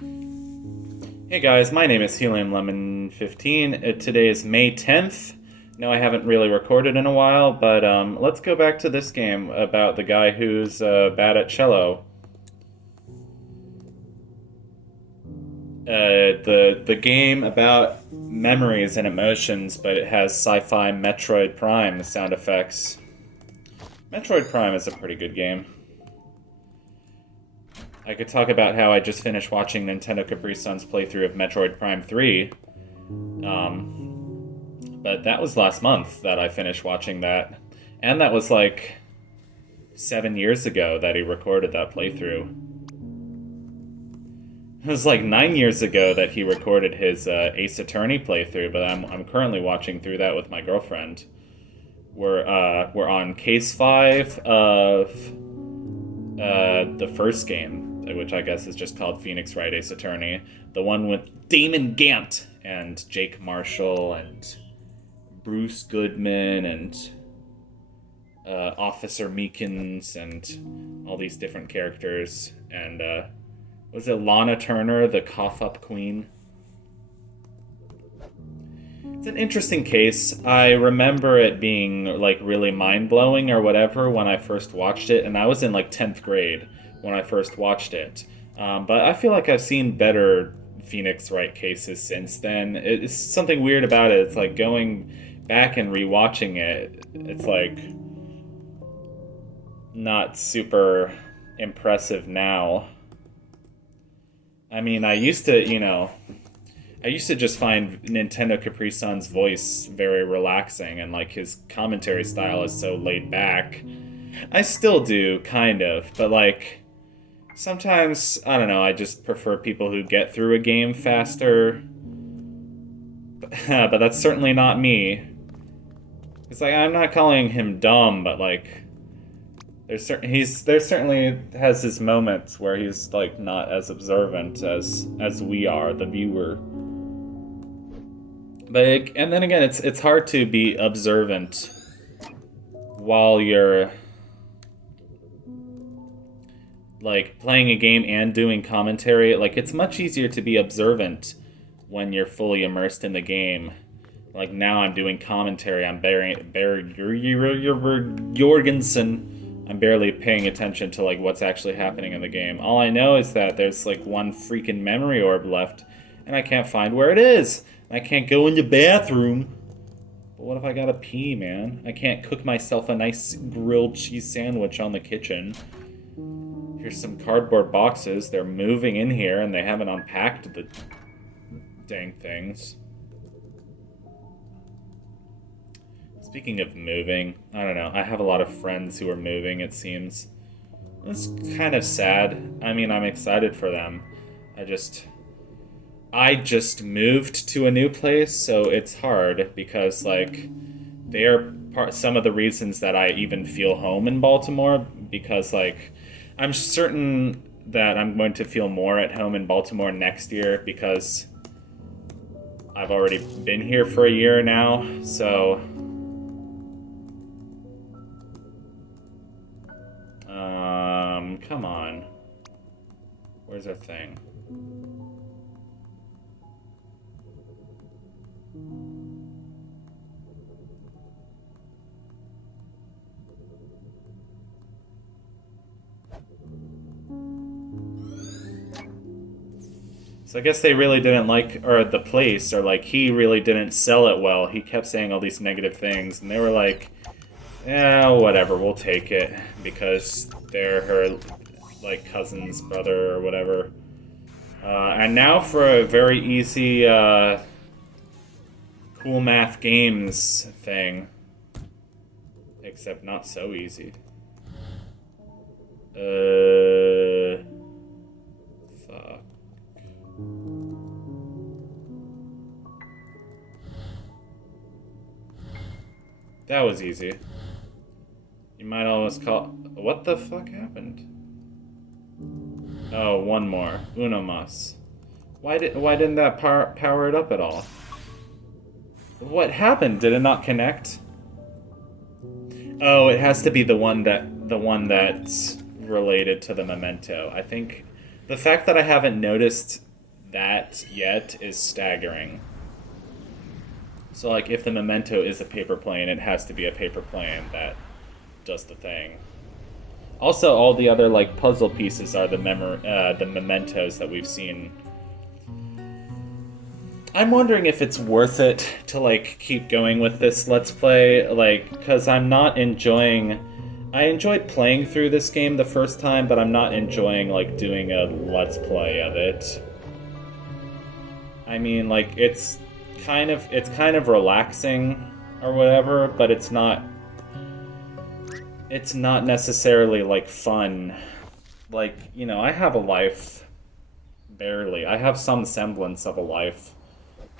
Hey guys, my name is Helium Lemon 15. Today is May 10th. No, I haven't really recorded in a while, but let's go back to this game about the guy who's bad at cello. The game about memories and emotions, but it has sci-fi Metroid Prime sound effects. Metroid Prime is a pretty good game. I could talk about how I just finished watching Nintendo Capri Sun's playthrough of Metroid Prime 3. But that was last month that I finished watching that. And that was like 7 years ago that he recorded that playthrough. It was like 9 years ago that he recorded his Ace Attorney playthrough, but I'm currently watching through that with my girlfriend. We're on case 5 of the first game, which I guess is just called Phoenix Wright Ace Attorney. The one with Damon Gant and Jake Marshall and Bruce Goodman and Officer Meekins and all these different characters. And was it Lana Turner, the cough up queen? It's an interesting case. I remember it being like really mind blowing or whatever when I first watched it, and I was in like 10th grade when I first watched it. But I feel like I've seen better Phoenix Wright cases since then. It's something weird about it. It's like going back and rewatching it. It's like not super impressive now. I mean, I used to just find Nintendo Capri Sun's voice very relaxing, and like his commentary style is so laid back. I still do, kind of, but like sometimes, I don't know, I just prefer people who get through a game faster. But that's certainly not me. It's like, I'm not calling him dumb, but like there certainly has his moments where he's like not as observant as we are, the viewer. And then again, it's hard to be observant while you're like playing a game and doing commentary. Like it's much easier to be observant when you're fully immersed in the game. Like now I'm doing commentary. I'm Barry Jorgensen. I'm barely paying attention to like what's actually happening in the game. All I know is that there's like one freaking memory orb left, and I can't find where it is. I can't go in the bathroom. But what if I gotta pee, man? I can't cook myself a nice grilled cheese sandwich on the kitchen. Here's some cardboard boxes. They're moving in here, and they haven't unpacked the dang things. Speaking of moving, I don't know. I have a lot of friends who are moving, it seems. It's kind of sad. I mean, I'm excited for them. I just moved to a new place, so it's hard because like they're some of the reasons that I even feel home in Baltimore, because like I'm certain that I'm going to feel more at home in Baltimore next year because I've already been here for a year now. So come on. Where's our thing? So I guess they really didn't like, or the place, or like he really didn't sell it well. He kept saying all these negative things, and they were like, "Yeah, whatever, we'll take it," because they're her like cousin's brother or whatever. And now for a very easy cool math games thing, except not so easy. Fuck. That was easy. You might almost call. What the fuck happened? Oh, one more. Uno mas. Why didn't that power it up at all? What happened? Did it not connect? Oh, it has to be the one that's related to the memento. I think the fact that I haven't noticed that yet is staggering. So, like, if the Memento is a paper plane, it has to be a paper plane that does the thing. Also, all the other, like, puzzle pieces are the mementos that we've seen. I'm wondering if it's worth it to, like, keep going with this Let's Play, like, because I'm not enjoying... I enjoyed playing through this game the first time, but I'm not enjoying, like, doing a Let's Play of it. I mean, like, it's kind of relaxing or whatever, but it's not necessarily like fun. Like, you know, I have a life, barely. I have some semblance of a life.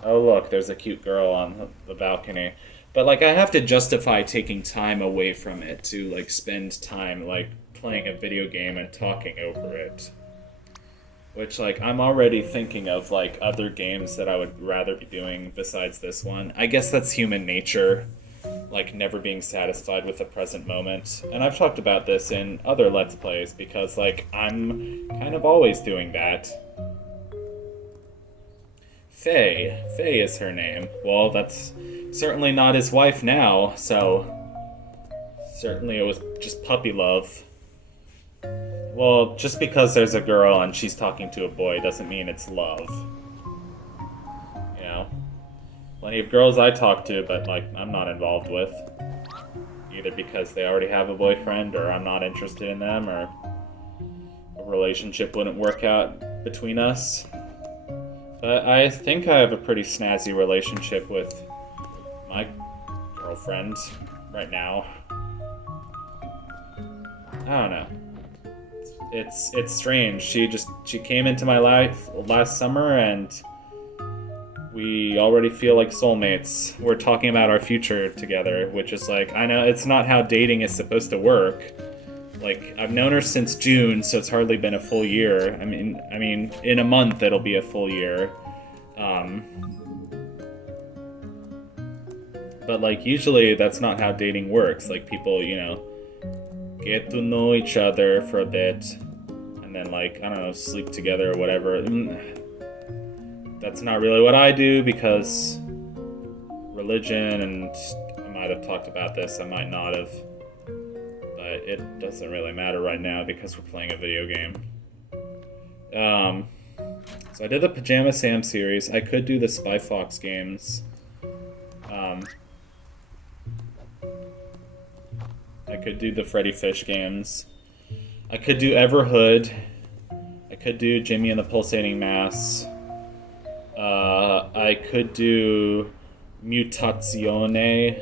Oh look, there's a cute girl on the balcony. But like, I have to justify taking time away from it to like spend time like playing a video game and talking over it. Which, like, I'm already thinking of, like, other games that I would rather be doing besides this one. I guess that's human nature, like, never being satisfied with the present moment. And I've talked about this in other Let's Plays, because, like, I'm kind of always doing that. Faye. Faye is her name. Well, that's certainly not his wife now, so... certainly it was just puppy love. Well, just because there's a girl and she's talking to a boy doesn't mean it's love. You know? Plenty of girls I talk to, but, like, I'm not involved with. Either because they already have a boyfriend, or I'm not interested in them, or a relationship wouldn't work out between us. But I think I have a pretty snazzy relationship with my girlfriend right now. I don't know. It's strange. She came into my life last summer and we already feel like soulmates. We're talking about our future together, which is like, I know it's not how dating is supposed to work. Like, I've known her since June, so it's hardly been a full year. I mean, in a month it'll be a full year. But like, usually that's not how dating works. Like, people, you know, get to know each other for a bit, and then, like, I don't know, sleep together or whatever. That's not really what I do, because religion, and I might have talked about this, I might not have, but it doesn't really matter right now because we're playing a video game. So I did the Pajama Sam series. I could do the Spy Fox games. I could do the Freddy Fish games. I could do Everhood. I could do Jimmy and the Pulsating Mass. I could do Mutazione.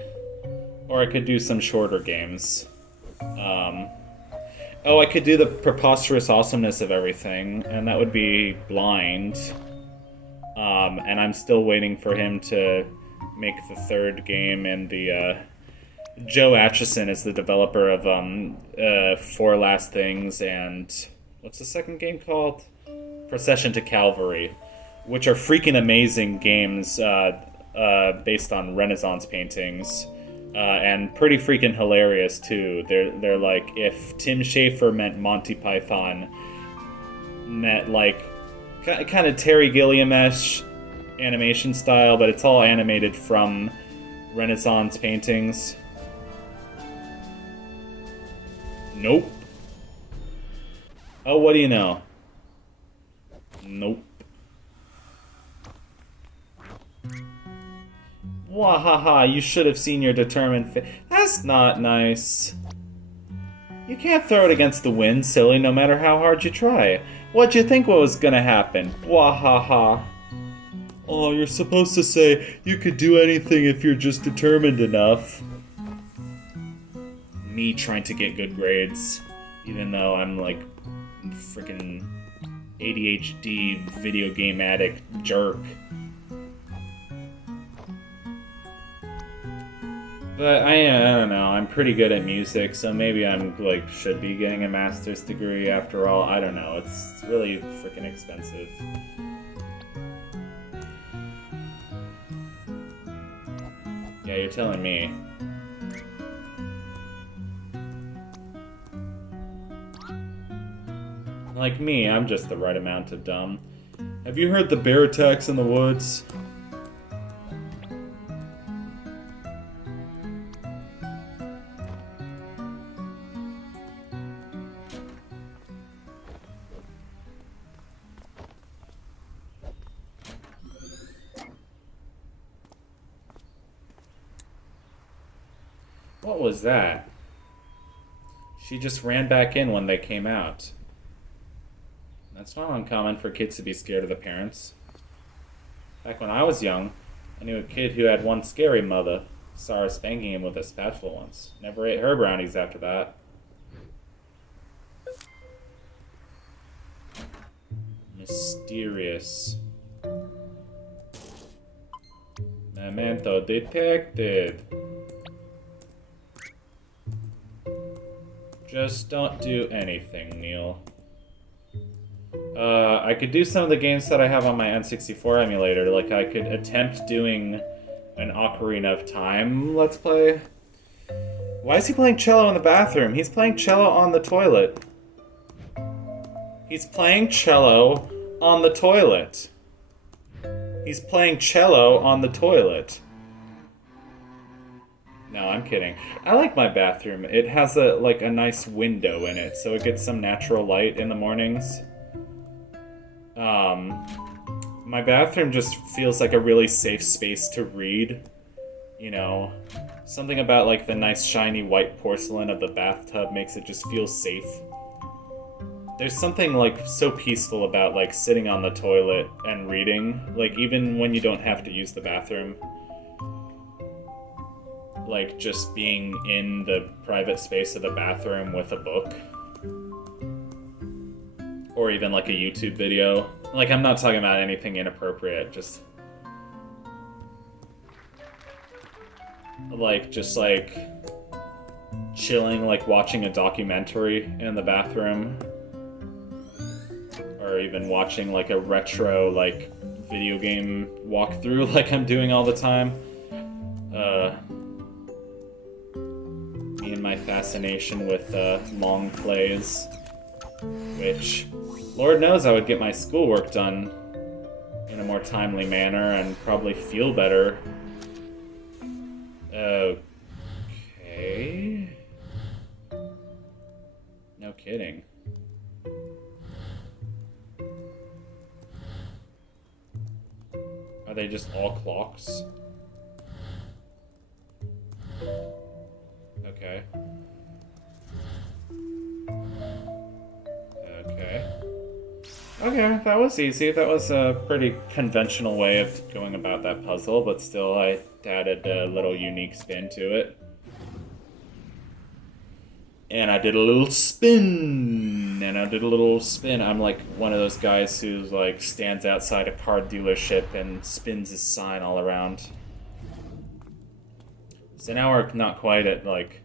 Or I could do some shorter games. Oh, I could do the Preposterous Awesomeness of Everything, and that would be Blind. And I'm still waiting for him to make the third game in the, Joe Atchison is the developer of Four Last Things and what's the second game called? Procession to Calvary, which are freaking amazing games based on Renaissance paintings, and pretty freaking hilarious too. They're like if Tim Schafer meant Monty Python, met like kind of Terry Gilliam-ish animation style, but it's all animated from Renaissance paintings. Nope. Oh, what do you know? Nope. Wahaha, you should have seen your determined face. That's not nice. You can't throw it against the wind, silly, no matter how hard you try. What'd you think what was gonna happen? Wahaha. Oh, you're supposed to say you could do anything if you're just determined enough. Me trying to get good grades, even though I'm like freaking ADHD video game addict jerk. But I don't know, I'm pretty good at music, so maybe I'm like should be getting a master's degree after all. I don't know, it's really freaking expensive. Yeah, you're telling me. Like me, I'm just the right amount of dumb. Have you heard the bear attacks in the woods? What was that? She just ran back in when they came out. That's not uncommon for kids to be scared of the parents. Back when I was young, I knew a kid who had one scary mother. Saw her spanking him with a spatula once. Never ate her brownies after that. Mysterious. Memento detected. Just don't do anything, Neil. I could do some of the games that I have on my N64 emulator. Like, I could attempt doing an Ocarina of Time Let's Play. Why is he playing cello in the bathroom? He's playing cello on the toilet. He's playing cello on the toilet. He's playing cello on the toilet. No, I'm kidding. I like my bathroom. It has a nice window in it, so it gets some natural light in the mornings. My bathroom just feels like a really safe space to read. You know, something about like the nice shiny white porcelain of the bathtub makes it just feel safe. There's something like so peaceful about like sitting on the toilet and reading, like even when you don't have to use the bathroom. Like just being in the private space of the bathroom with a book. Or even like a YouTube video. Like, I'm not talking about anything inappropriate, just chilling, like watching a documentary in the bathroom. Or even watching like a retro, like, video game walkthrough like I'm doing all the time. Me and my fascination with long plays. Which, Lord knows I would get my schoolwork done in a more timely manner and probably feel better. Okay. No kidding. Are they just all clocks? Okay. Okay, that was easy. That was a pretty conventional way of going about that puzzle, but still I added a little unique spin to it. And I did a little spin, I'm like one of those guys who like stands outside a car dealership and spins his sign all around. So now we're not quite at like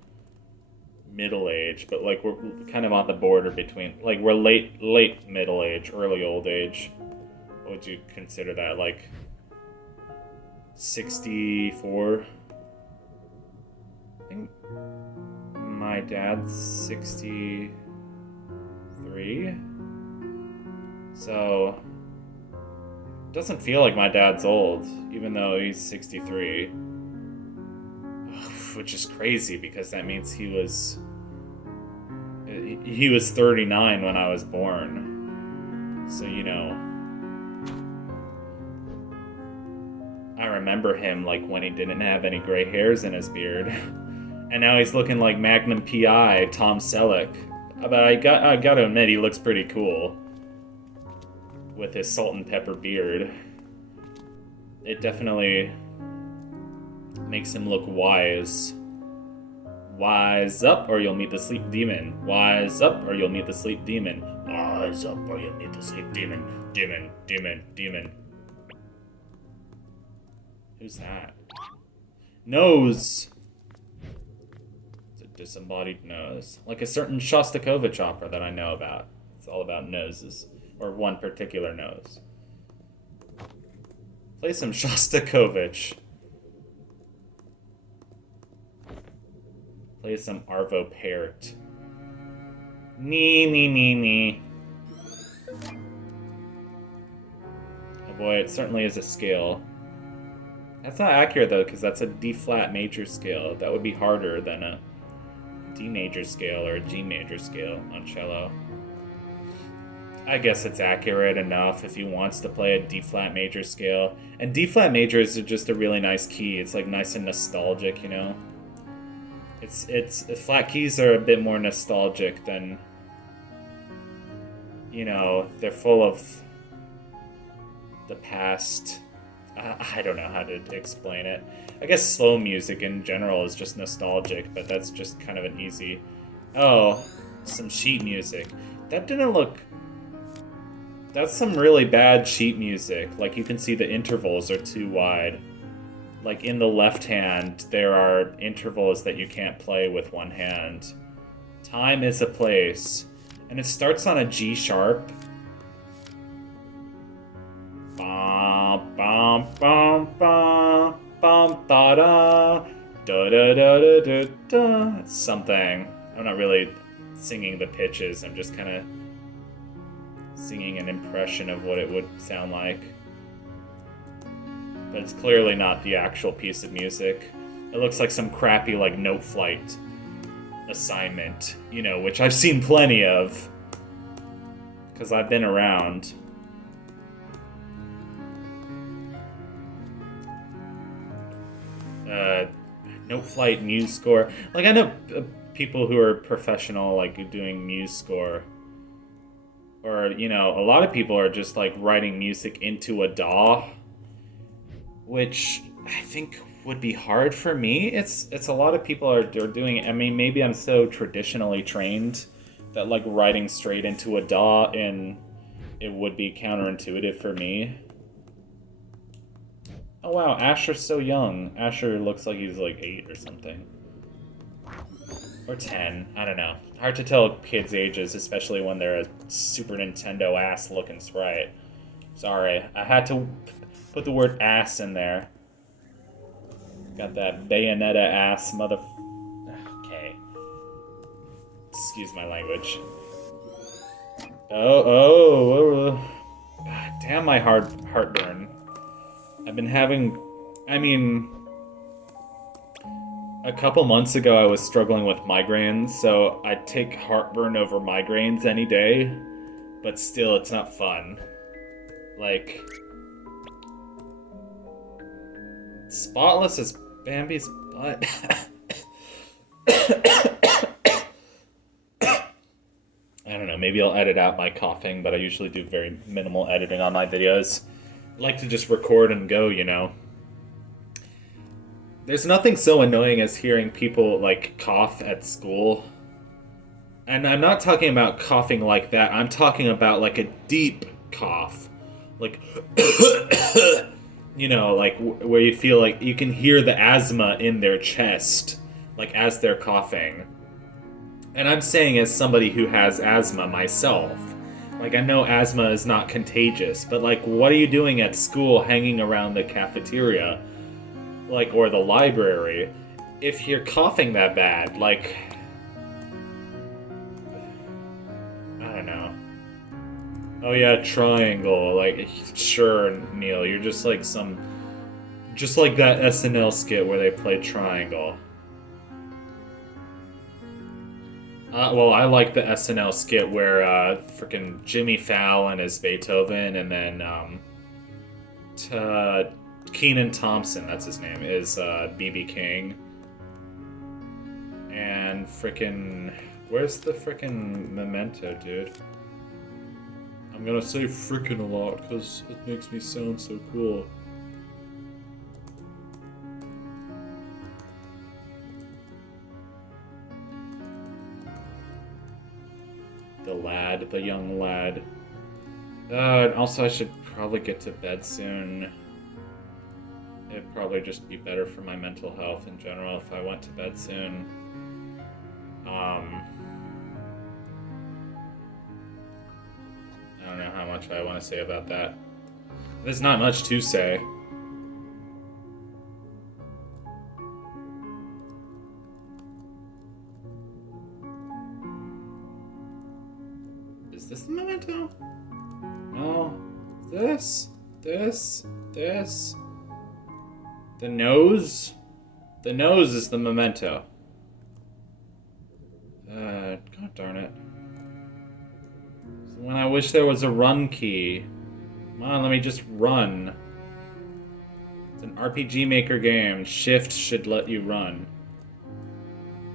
middle age, but like we're kind of on the border between, like we're late middle age, early old age. What would you consider that, like 64? I think my dad's 63, so it doesn't feel like my dad's old, even though he's 63. Which is crazy because that means he was 39 when I was born. So, you know, I remember him like when he didn't have any gray hairs in his beard. And now he's looking like Magnum P.I. Tom Selleck. But I gotta admit, he looks pretty cool with his salt and pepper beard. It definitely makes him look wise. Wise up or you'll meet the sleep demon. Wise up or you'll meet the sleep demon. Wise up or you'll meet the sleep demon. Demon. Who's that? Nose! It's a disembodied nose. Like a certain Shostakovich opera that I know about. It's all about noses. Or one particular nose. Play some Shostakovich. Play some Arvo Pärt. Nee. boy, it certainly is a scale. That's not accurate though, because that's a D flat major scale. That would be harder than a D major scale or a G major scale on cello. I guess it's accurate enough if he wants to play a D flat major scale. And D flat major is just a really nice key. It's like nice and nostalgic, you know. It's flat keys are a bit more nostalgic than, you know, they're full of the past. I don't know how to explain it. I guess slow music in general is just nostalgic, but that's just kind of an easy. Oh, some sheet music. That didn't look. That's some really bad sheet music. Like, you can see the intervals are too wide. Like, in the left hand, there are intervals that you can't play with one hand. Time is a place. And it starts on a G sharp. Bum, bum, bum, bum, bum, da da, da da da da da da. Something. I'm not really singing the pitches. I'm just kind of singing an impression of what it would sound like. But it's clearly not the actual piece of music. It looks like some crappy, like, note flight assignment, you know, which I've seen plenty of. Because I've been around. Note flight, muse score. Like, I know people who are professional, like, doing muse score. Or, you know, a lot of people are just, like, writing music into a DAW. Which I think would be hard for me. It's a lot of people are doing it. I mean, maybe I'm so traditionally trained that, like, writing straight into a DAW and it would be counterintuitive for me. Oh wow, Asher's so young. Asher looks like he's like 8 or something. Or 10, I don't know. Hard to tell kids' ages, especially when they're a Super Nintendo ass looking sprite. Sorry, I had to put the word ass in there. Got that Bayonetta ass mother... Okay. Excuse my language. Oh. God damn my heartburn. I've been having... I mean... A couple months ago I was struggling with migraines, so I'd take heartburn over migraines any day. But still, it's not fun. Like... Spotless as Bambi's butt. I don't know, maybe I'll edit out my coughing, but I usually do very minimal editing on my videos. I like to just record and go, you know. There's nothing so annoying as hearing people, like, cough at school. And I'm not talking about coughing like that, I'm talking about, like, a deep cough. Like... You know, like, where you feel like you can hear the asthma in their chest, like, as they're coughing. And I'm saying as somebody who has asthma myself. Like, I know asthma is not contagious, but, like, what are you doing at school hanging around the cafeteria? Like, or the library, if you're coughing that bad? Like... I don't know. Oh yeah, Triangle. Like, sure, Neil, you're just like some... Just like that SNL skit where they play Triangle. Well, I like the SNL skit where frickin' Jimmy Fallon is Beethoven, and then Kenan Thompson, that's his name, is B.B. King. And frickin'... Where's the frickin' Memento, dude? I'm gonna say frickin' a lot, because it makes me sound so cool. The lad, the young lad. And also I should probably get to bed soon. It'd probably just be better for my mental health in general if I went to bed soon. I don't know how much I want to say about that. There's not much to say. Is this the Memento? No. Is this? This? This? The nose? The nose is the memento. God darn it. When I wish there was a run key. Come on, let me just run. It's an RPG Maker game. Shift should let you run.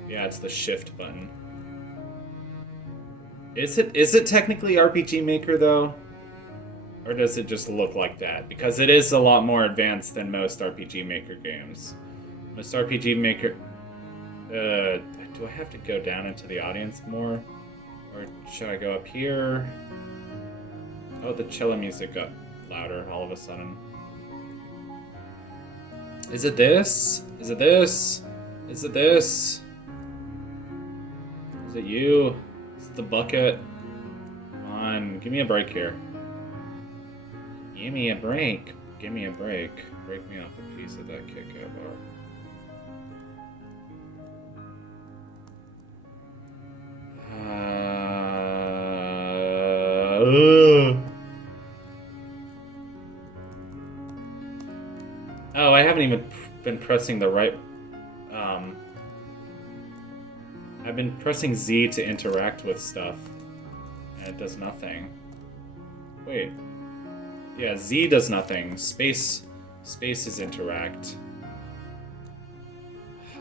Yeah, it's the shift button. Is it technically RPG Maker though? Or does it just look like that? Because it is a lot more advanced than most RPG Maker games. Most RPG Maker... do I have to go down into the audience more? Or should I go up here? Oh, the cello music got louder all of a sudden. Is it this? Is it this? Is it this? Is it you? Is it the bucket? Come on, give me a break here. Give me a break. Give me a break. Break me off a piece of that Kit Kat bar. Oh, I haven't even been pressing the right... I've been pressing Z to interact with stuff, and it does nothing. Wait. Yeah, Z does nothing. Space is interact.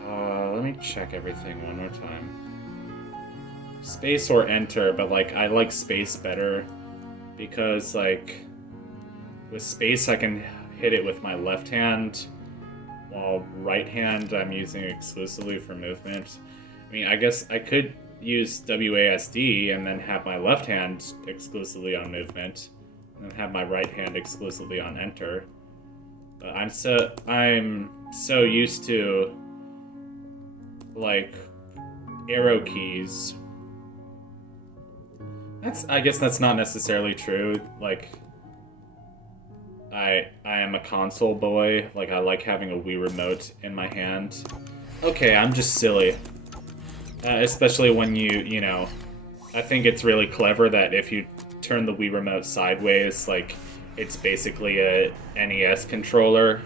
Let me check everything one more time. Space or enter, but like I like space better because like with space I can hit it with my left hand, while right hand I'm using exclusively for movement. I mean, I guess I could use WASD and then have my left hand exclusively on movement, and then have my right hand exclusively on enter. But I'm so used to like arrow keys. I guess that's not necessarily true. Like I am a console boy. Like I like having a Wii remote in my hand. Okay, I'm just silly. Especially when you know, I think it's really clever that if you turn the Wii remote sideways, like it's basically a NES controller.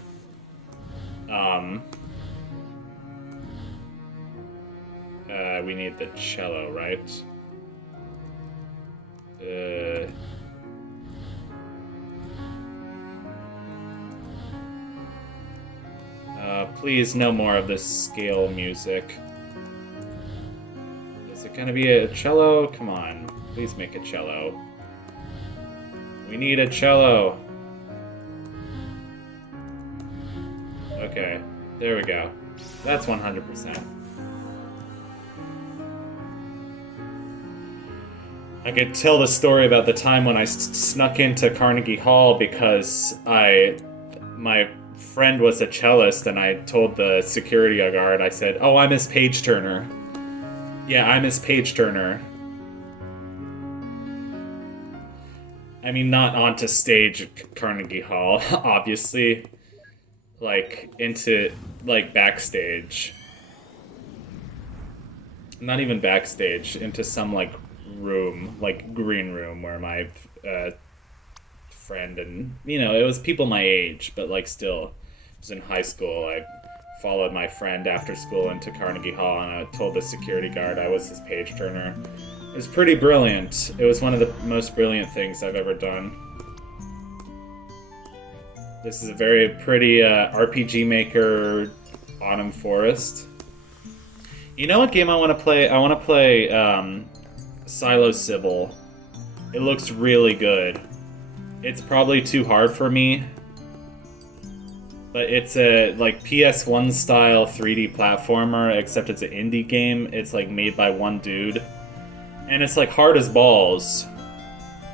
We need the cello, right? Please, no more of this scale music. Is it gonna be a cello? Come on, please make a cello. We need a cello. Okay, there we go. That's 100%. I could tell the story about the time when I snuck into Carnegie Hall because my friend was a cellist, and I told the security guard, I said, "Oh, I'm his page turner." Yeah, I'm his page turner. I mean, not onto stage at Carnegie Hall, obviously. Like, into, like, backstage. Not even backstage, into some, like, room, like, green room, where my friend and, you know, it was people my age, but, like, still, I was in high school. I followed my friend after school into Carnegie Hall, and I told the security guard I was his page turner. It was pretty brilliant. It was one of the most brilliant things I've ever done. This is a very pretty RPG Maker Autumn Forest. You know what game I want to play? I want to play Silo Sybil. It looks really good. It's probably too hard for me, but it's a like PS1 style 3D platformer, except it's an indie game. It's like made by one dude, and it's like hard as balls.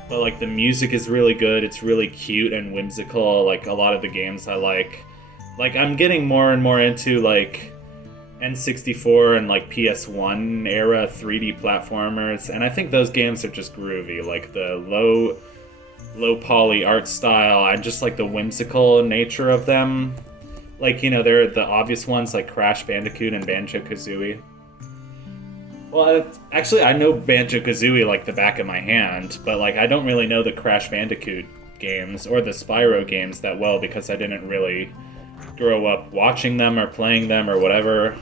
But like the music is really good. It's really cute and whimsical. Like a lot of the games I like. Like I'm getting more and more into like N64 and like PS1 era 3D platformers, and I think those games are just groovy. Like the low poly art style, I just like the whimsical nature of them. Like, you know, they're the obvious ones like Crash Bandicoot and Banjo-Kazooie. Well, actually, I know Banjo-Kazooie like the back of my hand, but like I don't really know the Crash Bandicoot games or the Spyro games that well because I didn't really grow up watching them or playing them or whatever.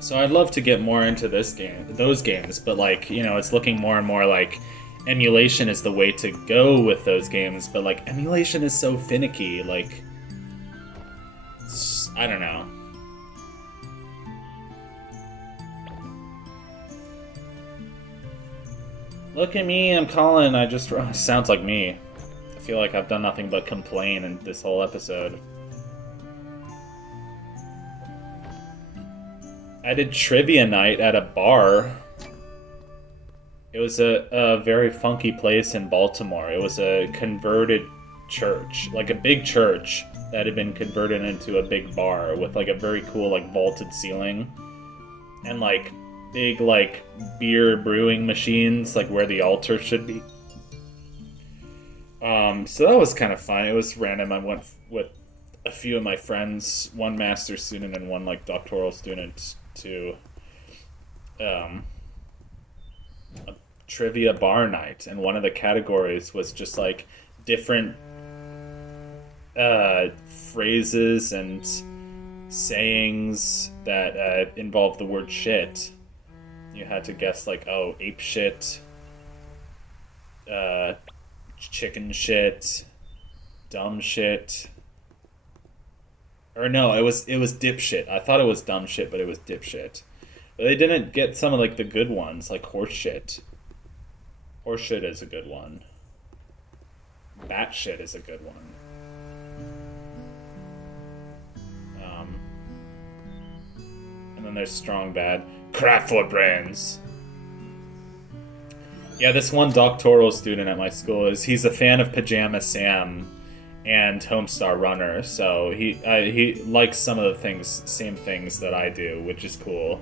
So I'd love to get more into those games, but like, you know, it's looking more and more like emulation is the way to go with those games, but like emulation is so finicky, like I don't know. Look at me, I'm Colin. I just sounds like me. I feel like I've done nothing but complain in this whole episode. I did trivia night at a bar. It was a very funky place in Baltimore. It was a converted church, like a big church that had been converted into a big bar with like a very cool like vaulted ceiling and like big like beer brewing machines like where the altar should be. So that was kind of fun. It was random. I went with a few of my friends, one master's student and one like doctoral student, to a trivia bar night, and one of the categories was just like different phrases and sayings that involve the word shit. You had to guess like, oh, ape shit, chicken shit, dumb shit. Or no, it was dipshit. I thought it was dumb shit, but it was dipshit. But they didn't get some of like the good ones, like horse shit. Horse shit is a good one. Bat shit is a good one. And then there's strong bad. Crap for brains. Yeah, this one doctoral student at my school he's a fan of Pajama Sam and Homestar Runner, so he likes some of the same things that I do, which is cool.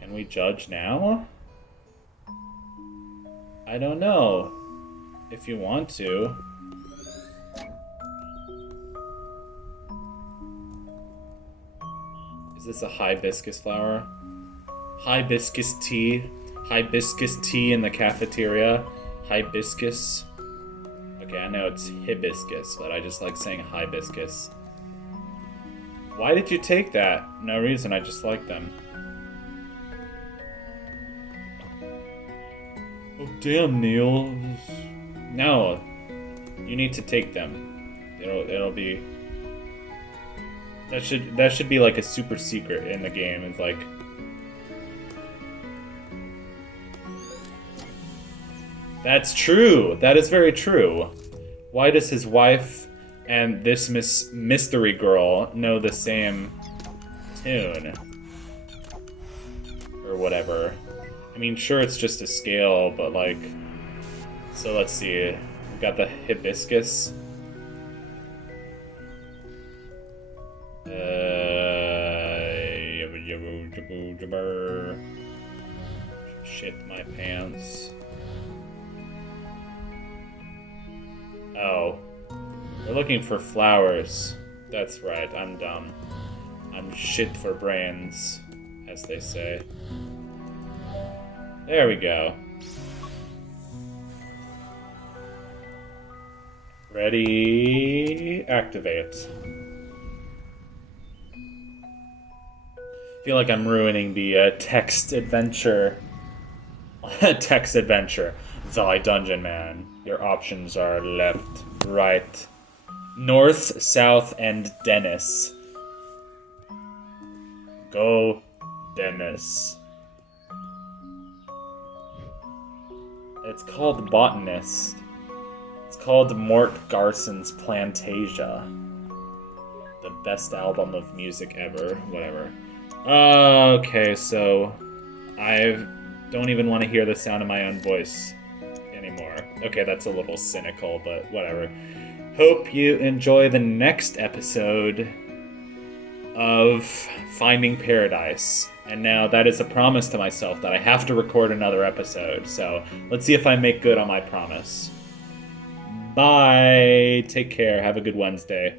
Can we judge now? I don't know. If you want to. Is this a hibiscus flower? Hibiscus tea? Hibiscus tea in the cafeteria? Hibiscus? Okay, I know it's hibiscus, but I just like saying hibiscus. Why did you take that? No reason, I just like them. Oh damn, Neil. No. You need to take them. It'll be... That should be like a super secret in the game. It's like... That's true. That is very true. Why does his wife and this mystery girl know the same tune? Or whatever. I mean, sure, it's just a scale, but like... So let's see. We've got the hibiscus. Shit my pants. Oh. We're looking for flowers. That's right, I'm dumb. I'm shit for brains, as they say. There we go. Ready, activate. I feel like I'm ruining the text adventure. Text adventure. Thy Dungeon Man. Your options are left, right, north, south, and Dennis. Go, Dennis. It's called Botanist. It's called Mort Garson's Plantasia. The best album of music ever. Whatever. Okay, so I don't even want to hear the sound of my own voice anymore. Okay, that's a little cynical, but whatever. Hope you enjoy the next episode of Finding Paradise. And now that is a promise to myself that I have to record another episode. So let's see if I make good on my promise. Bye. Take care. Have a good Wednesday.